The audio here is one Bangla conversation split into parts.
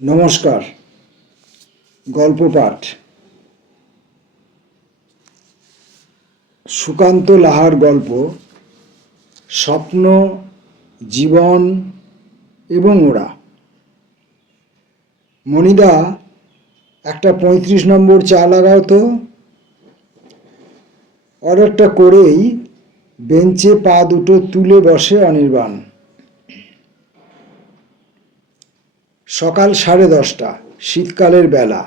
নমস্কার, গল্প পাঠ। সুকান্ত লাহার গল্প, স্বপ্ন, জীবন এবং ওরা। মণিদা একটা পঁয়ত্রিশ নম্বর চা লাগাও তো। অর্ডারটা করেই বেঞ্চে পা দুটো তুলে বসে অনির্বাণ। সকাল সাড়ে দশটা, শীতকালের বেলা।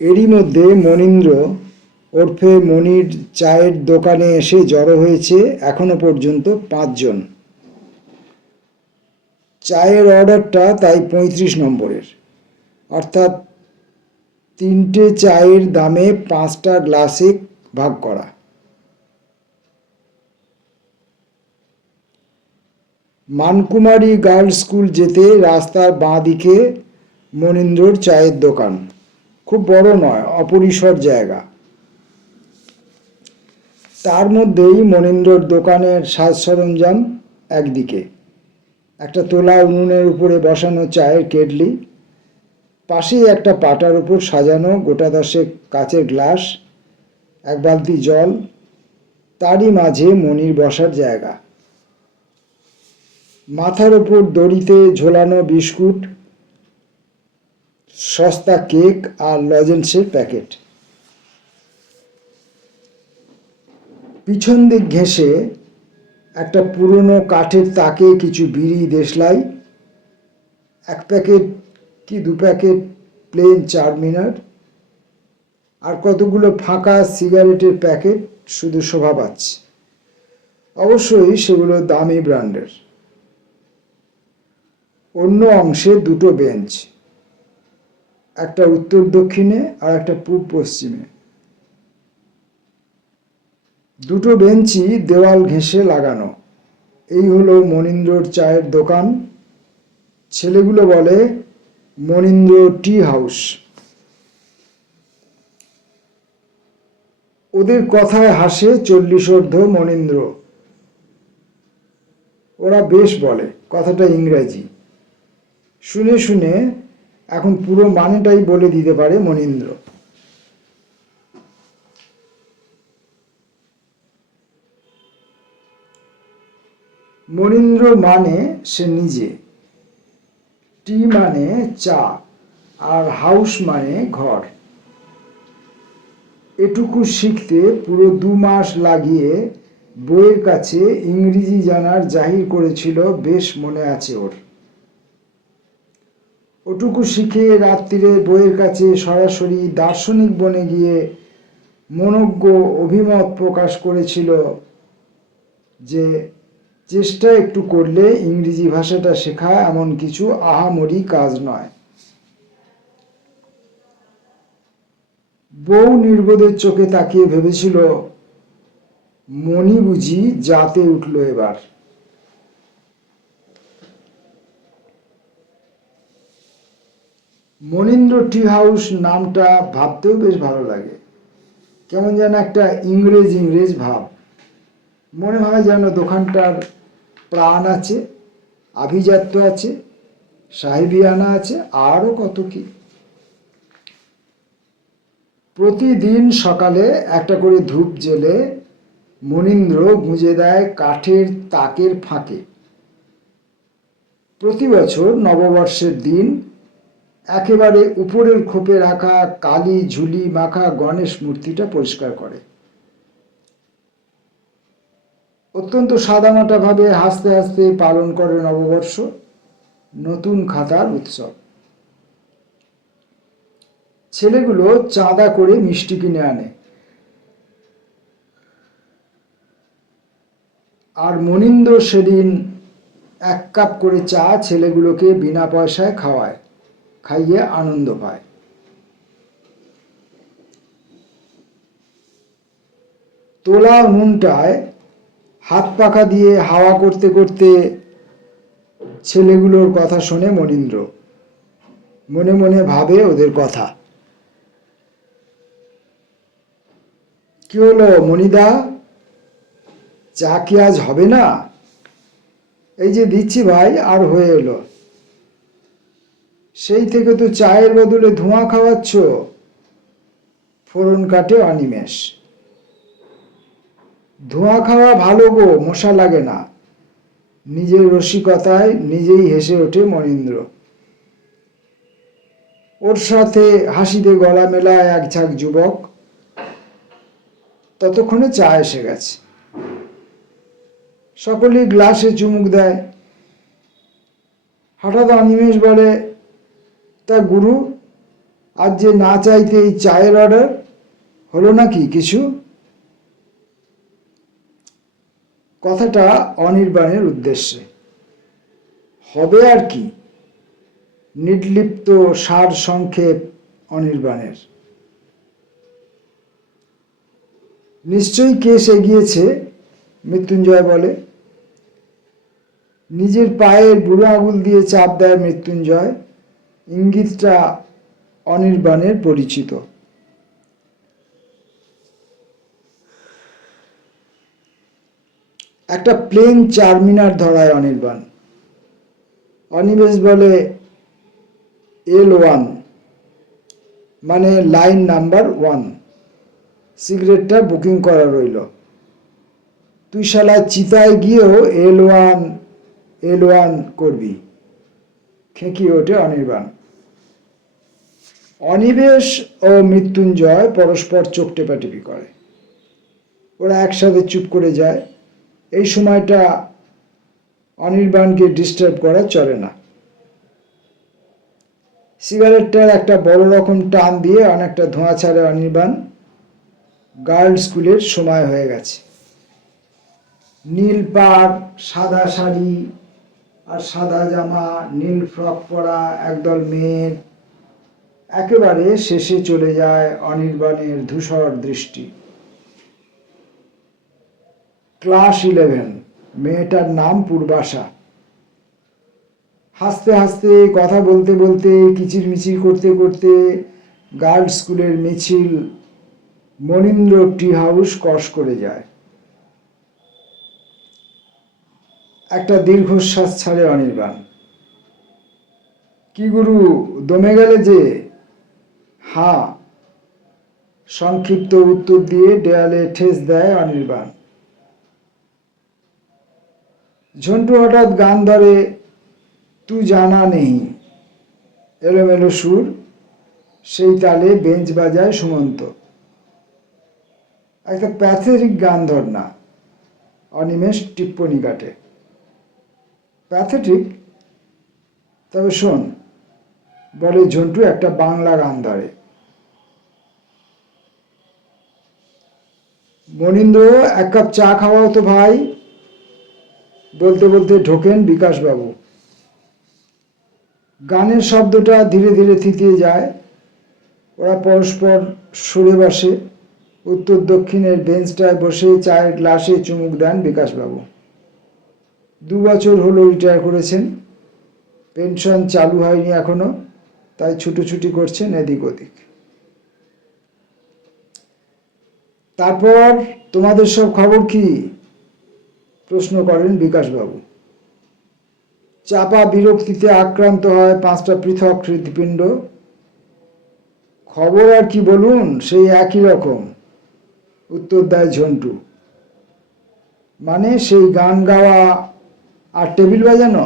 এরই মধ্যে মনীন্দ্র ওরফে মনির চায়ের দোকানে এসে জড়ো হয়েছে এখনও পর্যন্ত পাঁচজন। চায়ের অর্ডারটা তাই পঁয়ত্রিশ নম্বরের। অর্থাৎ তিনটে চায়ের দামে পাঁচটা গ্লাসে ভাগ করা। মানকুমারী গার্লস স্কুল যেতে রাস্তার বাঁ দিকে মনীন্দ্রর চায়ের দোকান। খুব বড় নয়, অপরিসর জায়গা। তার মধ্যেই মনীন্দ্রর দোকানের সাজ সরঞ্জাম একদিকে। একটা তোলা উনুনের উপরে বসানো চায়ের কেটলি, পাশেই একটা পাটার উপর সাজানো গোটা দশেক কাচের গ্লাস, এক বালতি জল, তারই মাঝে মনির বসার জায়গা। মাথার ওপর দড়িতে ঝোলানো বিস্কুট, সস্তা কেক আর লজেন্সের প্যাকেট। পিছন দিক ঘেঁষে একটা পুরনো কাঠের তাকে কিছু বিড়ি দেশলাই, এক প্যাকেট কি দু প্যাকেট প্লেন চারমিনার, আর কতগুলো ফাঁকা সিগারেটের প্যাকেট শুধু শোভা পাচ্ছে। অবশ্যই সেগুলো দামি ব্র্যান্ডের। অন্য অংশে দুটো বেঞ্চ একটা উত্তর দক্ষিণে আর একটা পূব পশ্চিমে। দুটো বেঞ্চই দেওয়াল ঘেঁষে লাগানো। এই হলো মনীন্দ্রর চায়ের দোকান। ছেলেগুলো বলে, মনীন্দ্র টি হাউস। ওদের কথায় হাসে চল্লিশোর্ধ মনীন্দ্র। ওরা বেশ বলে, কথাটা ইংরেজি। শুনে শুনে এখন পুরো মানেটাই বলে দিতে পারে মনীন্দ্র। মনীন্দ্র মানে সে নিজে। টি মানে চা, আর হাউস মানে ঘর। এটুকু শিখতে পুরো দু মাস লাগিয়ে বইয়ের কাছে ইংরেজি জানার জাহির করেছিল, বেশ মনে আছে ওর। ওটুকু শিখে রাত্রিরে বইয়ের কাছে সরাসরি দার্শনিক বনে গিয়ে মনজ্ঞ অভিমত প্রকাশ করেছিল যে চেষ্টা একটু করলে ইংরেজি ভাষাটা শেখা এমন কিছু আহামরি কাজ নয়। বউ নির্বোধের চোখে তাকিয়ে ভেবেছিল মনি বুঝি যাতে উঠল এবার। মনীন্দ্র টি হাউস নামটা ভাবতেও বেশ ভালো লাগে। কেমন যেন একটা ইংরেজ ইংরেজ ভাব। মনে হয় যেন দোকানটার প্রাণ আছে, আভিজাত্য আছে, সাহেবিয়ানা আছে আরও কত কি। প্রতিদিন সকালে একটা করে ধূপ জেলে মনীন্দ্র গুঁজে দেয় কাঠের তাকের ফাঁকে। প্রতি বছর নববর্ষের দিন একেবারে উপরের খোপে রাখা কালি, ঝুলি, মাখা গণেশ মূর্তিটা পরিষ্কার করে। অত্যন্ত সাদামাটা ভাবে হাসতে হাসতে পালন করে নববর্ষ, নতুন খাতার উৎসব। ছেলেগুলো চাঁদা করে মিষ্টি কিনে আনে। আর মনিন্দ্র সেদিন এক কাপ করে চা ছেলেগুলোকে বিনা পয়সায় খাওয়ায়। খাইয়ে আনন্দ পায়। তোলা নুনটায় হাত পাখা দিয়ে হাওয়া করতে করতে ছেলেগুলোর কথা শোনে মনীন্দ্র। মনে মনে ভাবে ওদের কথা। কি হলো মণিদা চা কি আজ হবে না? এই যে দিচ্ছি ভাই, আর হয়ে এলো। সেই থেকে তো চায়ের বদলে ধোঁয়া খাওয়াচ্ছ। ফোড়ন কাটে অনিমেষ। ধোঁয়া খাওয়া ভালো গো, মশা লাগে না। নিজের রসিকতায় নিজেই হেসে ওঠে মনীন্দ্র। ওর সাথে হাসিতে গলা মেলায় এক ঝাঁক যুবক। ততক্ষণে চা এসে গেছে। সকলেই গ্লাসে চুমুক দেয়। হঠাৎ অনিমেষ বলে তা গুরু আজ যে না চাইতে এই চায়ের অর্ডার হলো নাকি কিছু? কথাটা অনির্বাণের উদ্দেশ্যে। হবে আর কি? নির্লিপ্ত সার সংক্ষেপ অনির্বাণের। নিশ্চয়ই কেস এগিয়েছে, মৃত্যুঞ্জয় বলে। নিজের পায়ের বুড়ো আঙুল দিয়ে চাপ দেয় মৃত্যুঞ্জয়। ইঙ্গিতটা অনির্বাণের পরিচিত। একটা প্লেন চারমিনার ধরায় অনির্বাণ। অনিবেশ বলে এল ওয়ান মানে লাইন নাম্বার ওয়ান সিগারেটটা বুকিং করা রইল। তুই শালা চিতায় গিয়েও এল ওয়ান এল ওয়ান করবি। খেঁকিয়ে ওঠে অনির্বাণ। অনিবেশ ও মৃত্যুঞ্জয় পরস্পর চোখ টেপাটিপি করে। ওরা একসাথে চুপ করে যায়। এই সময়টা অনির্বাণকে ডিস্টার্ব করা চলে না। সিগারেটটার একটা বড় রকম টান দিয়ে অনেকটা ধোঁয়া ছাড়ে অনির্বাণ। গার্লস স্কুলের সময় হয়ে গেছে। নীল পাড়, সাদা শাড়ি আর সাদা জামা, নীল ফ্রক পরা একদল মেয়ের একেবারে শেষে চলে যায় অনির্বাণের ধূসর দৃষ্টি। ক্লাস ইলেভেন, মেয়েটার নাম পূর্বাশা। হাসতে হাসতে, কথা বলতে বলতে কিচির মিচির করতে করতে গার্লস স্কুলের মিছিল মনীন্দ্র টি হাউস ক্রস করে যায়। একটা দীর্ঘশ্বাস ছাড়ে অনির্বাণ। কি গুরু, দমে গেলে যে? হা, সংক্ষিপ্ত উত্তর দিয়ে দেয়ালে ঠেস দেয় অনির্বাণ। ঝন্টু হঠাৎ গান ধরে, তু জানা নেই। এলোমেলো সুর, সেই তালে বেঞ্চ বাজায় সুমন্ত। একটা প্যাথেরিক গান ধর না, অনিমেষ টিপ্পনি কাটে। প্যাথেটিক তবে শোন, বলে ঝন্টু একটা বাংলা গান ধরে। মনীন্দ্র, এক কাপ চা খাওয়াও তো ভাই। বলতে বলতে ঢোকেন বিকাশবাবু। গানের শব্দটা ধীরে ধীরে থিতিয়ে যায়। ওরা পরস্পর সরে বসে। উত্তর দক্ষিণের বেঞ্চটায় বসে চায়ের গ্লাসে চুমুক দেন বিকাশবাবু। দু বছর হলো রিটায়ার করেছেন। পেনশন চালু হয়নি এখনও, তাই ছুটোছুটি করছেন এদিক ওদিক। তারপর তোমাদের সব খবর কি? প্রশ্ন করেন বিকাশবাবু। চাপা বিরক্তিতে আক্রান্ত হয় পাঁচটা পৃথক হৃদপিণ্ড। খবর আর কি বলুন, সেই একই রকম। উত্তর দেয় ঝন্টু। মানে সেই গান গাওয়া আর টেবিল বাজানো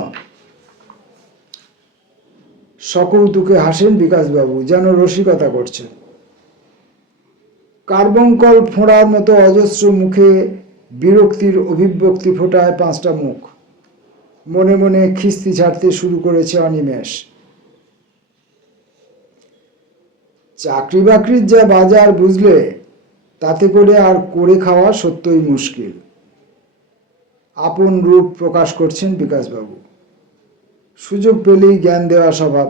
সকৌতুকে হাসেন বিকাশবাবু, যেন রসিকতা করছেন। কার্বঙ্কল ফোঁড়ার মতো অজস্র মুখে বিরক্তির অভিব্যক্তি ফোটায় পাঁচটা মুখ। মনে মনে খিস্তি ছাড়তে শুরু করেছে অনিমেষ। চাকরি বাকরির যা বাজার বুঝলে, তাতে করে আর করে খাওয়া সত্যই মুশকিল। আপন রূপ প্রকাশ করছেন বিকাশবাবু। সুযোগ পেলেই জ্ঞান দেওয়া স্বভাব।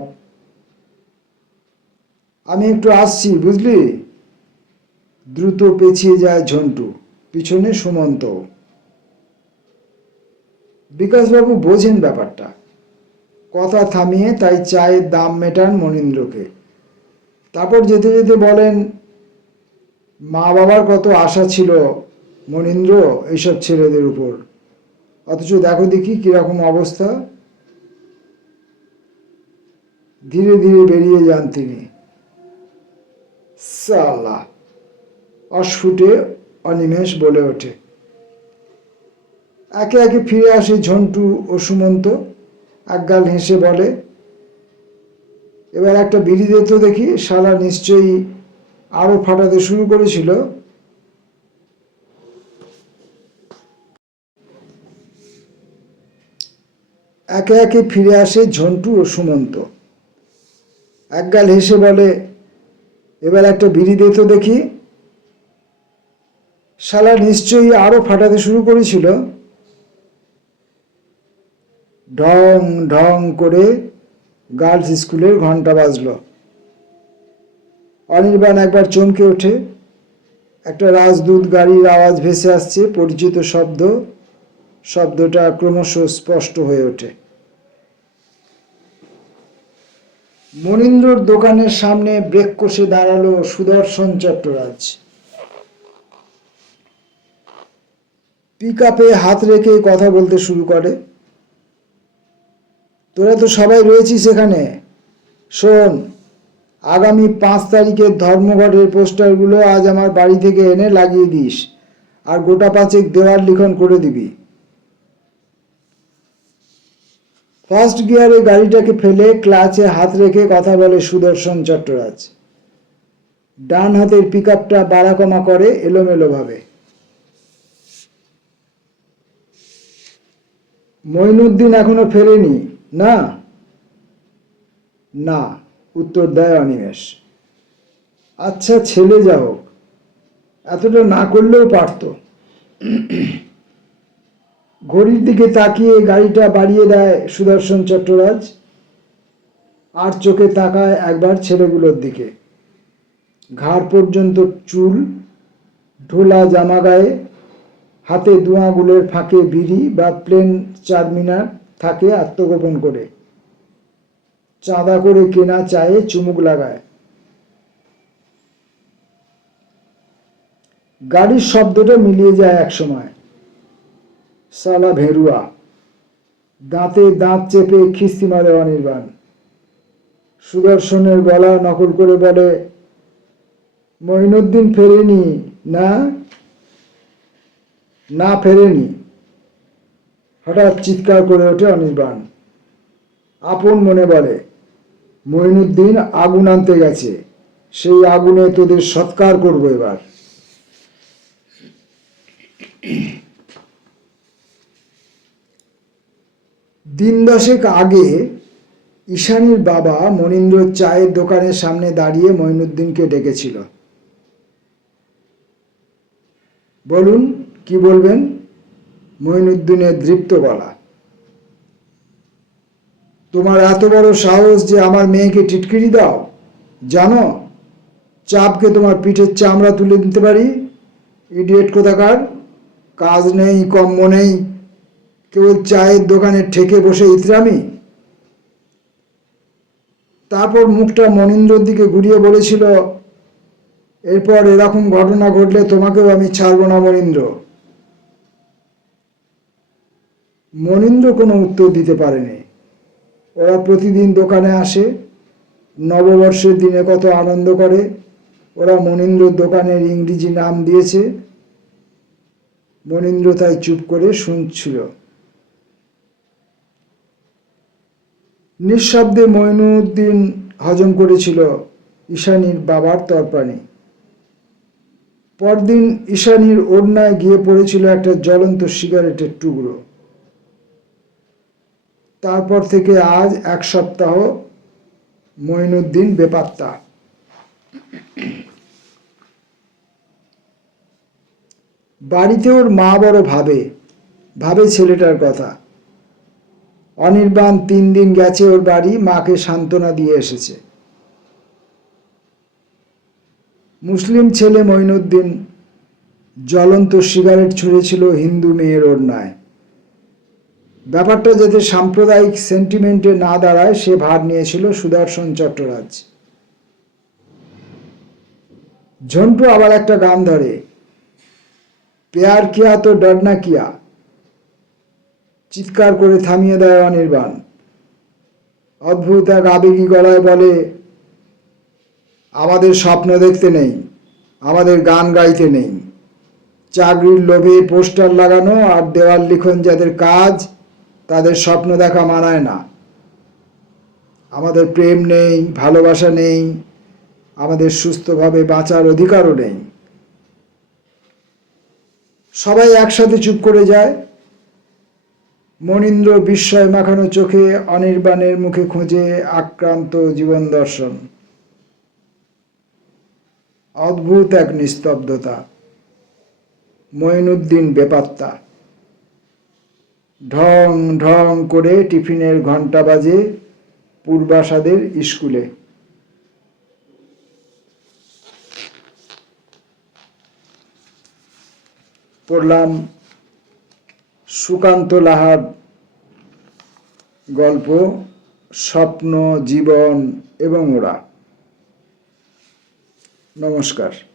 আমি একটু আসছি, বুঝলি? দ্রুত পেছিয়ে যায় ঝন্টু, পিছনে সুমন্ত। বিকাশবাবু বোঝেন ব্যাপারটা। কথা থামিয়ে তাই চায়ের দাম মেটান মনীন্দ্রকে। তারপর যেতে যেতে বলেন মা বাবার কত আশা ছিল মনীন্দ্র, এইসব ছেলেদের উপর? অথচ দেখো দেখি কীরকম অবস্থা। ধীরে ধীরে বেরিয়ে যান তিনি। সাল্লাহ অস্ফুটে অনিমেষ বলে ওঠে। একে একে ফিরে আসে ঝন্টু ও সুমন্ত। একগাল হেসে বলে, এবার একটা বিড়ি দে তো দেখি, শালা নিশ্চয়ই আরও ফাটাতে শুরু করেছিল। একে একে ফিরে আসে ঝন্টু ও সুমন্ত। একগাল হেসে বলে, এবার একটা বিড়ি দে তো দেখি। শালা নিশ্চয়ই আরও ফাটাতে শুরু করেছিল। ঢং ঢং করে গার্লস স্কুলের ঘণ্টা বাজলো। অনির্বাণ একবার চমকে ওঠে। একটা রাজদূত গাড়ির আওয়াজ ভেসে আসছে, পরিচিত শব্দ। শব্দটা ক্রমশ স্পষ্ট হয়ে ওঠে। মনীন্দ্রর দোকানের সামনে ব্রেক কষে দাঁড়াল সুদর্শন চট্টরাজ। পিক আপে হাত রেখে কথা বলতে শুরু করে। তোরা তো সবাই রয়েছিস এখানে। শোন, আগামী পাঁচ তারিখের ধর্মঘটের পোস্টারগুলো আজ আমার বাড়ি থেকে এনে লাগিয়ে দিস, আর গোটা পাঁচেক দেওয়াল লিখন করে দিবি। ফার্স্ট গিয়ারে গাড়িটাকে ফেলে ক্লাচে হাত রেখে কথা বলে সুদর্শন চট্টরাজ। ডান হাতের পিক আপটা বাড়া কমা করে এলোমেলোভাবে। মইনুদ্দিন এখনও ফেরেনি? না? না, উত্তর দেয় অনিমেষ। আচ্ছা ছেলে যা হোক। এতটা না করলেও পারত। ঘড়ির দিকে তাকিয়ে গাড়িটা বাড়িয়ে দেয় সুদর্শন চট্টরাজ। আর চোখে তাকায় একবার ছেলেগুলোর দিকে। ঘাড় পর্যন্ত চুল, ঢোলা জামা গায়ে, হাতে দুয়াগুলোর ফাঁকে বিড়ি বা প্লেন চারমিনার থাকে আত্মগোপন করে। চাঁদা করে কেনা চায়ে চুমুক লাগায়। গাড়ির শব্দটা মিলিয়ে যায় এক সময় সালা ভেরুয়া। দাঁতে দাঁত চেপে খিস্তি মারে অনির্বাণ। সুদর্শনের গলা নকল করে বলে মঈনুদ্দিন ফেরেনি না? না ফেরেনি? হঠাৎ চিৎকার করে ওঠে অনির্বাণ। আপন মনে বলে মঈনুদ্দিন আগুন আনতে গেছে। সেই আগুনে তোদের সৎকার করব এবার। দিন দশেক আগে ঈশানীর বাবা মনীন্দ্র চায়ের দোকানের সামনে দাঁড়িয়ে মঈনুদ্দিনকে ডেকেছিল। বলুন, কি বলবেন? মঈনুদ্দিনের দৃপ্ত বলা তোমার এত বড় সাহস যে আমার মেয়েকে টিটকিরি দাও? জানো, চাপকে তোমার পিঠের চামড়া তুলে দিতে পারি? ইডিয়েট কোথাকার? কাজ নেই কম্ম নেই। কেবল চায়ের দোকানে ঠেকে বসে ইতরামি? তারপর মুখটা মনীন্দ্রর দিকে ঘুরিয়ে বলেছিল, এরপর এরকম ঘটনা ঘটলে তোমাকেও আমি ছাড়বো না মনীন্দ্র। মনীন্দ্র কোনো উত্তর দিতে পারেনি। ওরা প্রতিদিন দোকানে আসে, নববর্ষের দিনে কত আনন্দ করে। ওরা মনীন্দ্রর দোকানের ইংরেজি নাম দিয়েছে। মনীন্দ্র তাই চুপ করে শুনছিল। নিঃশব্দে মঈনুদ্দিন হজম করেছিল ঈশানীর বাবার তরপানি পরদিন ঈশানীর ওড়নায় গিয়ে পড়েছিল একটা জ্বলন্ত সিগারেটের টুকরো। তারপর থেকে আজ এক সপ্তাহ মঈনুদ্দিন বেপাত্তা। বাড়িতে ওর মা বড় ভাবে ভাবে ছেলেটার কথা। অনির্বাণ তিন দিন গেছে ওর বাড়ি, মাকে সান্ত্বনা দিয়ে এসেছে। মুসলিম ছেলে মঈনুদ্দিন জ্বলন্ত সিগারেট ছুঁড়েছিল হিন্দু মেয়ের ওড়নায়। ব্যাপারটা যাতে সাম্প্রদায়িক সেন্টিমেন্টে না দাঁড়ায়, সে ভার নিয়েছিল সুদর্শন চট্টরাজ। ঝন্টু আবার একটা গান ধরে, পেয়ার কিয়া তো ডরনা কিয়া। চিৎকার করে থামিয়ে দেয় অনির্বাণ। অদ্ভুত এক আবেগী গলায় বলে, আমাদের স্বপ্ন দেখতে নেই, আমাদের গান গাইতে নেই। চাকরির লোভে পোস্টার লাগানো আর দেওয়াল লিখন যাদের কাজ, তাদের স্বপ্ন দেখা মানায় না। আমাদের প্রেম নেই, ভালোবাসা নেই, আমাদের সুস্থভাবে বাঁচার অধিকারও নেই। সবাই একসাথে চুপ করে যায়। মনীন্দ্র বিস্ময় মাখানো চোখে অনির্বাণের মুখে খুঁজে আক্রান্ত জীবন দর্শন। অদ্ভুত এক নিস্তব্ধতা। মঈনুদ্দিন বেপাত্তা। ঢং ঢং করে টিফিনের ঘণ্টা বাজে পূর্বাসাদের স্কুলে। পড়লাম সুকান্ত লাহার গল্প স্বপ্ন জীবন এবং ওরা। নমস্কার।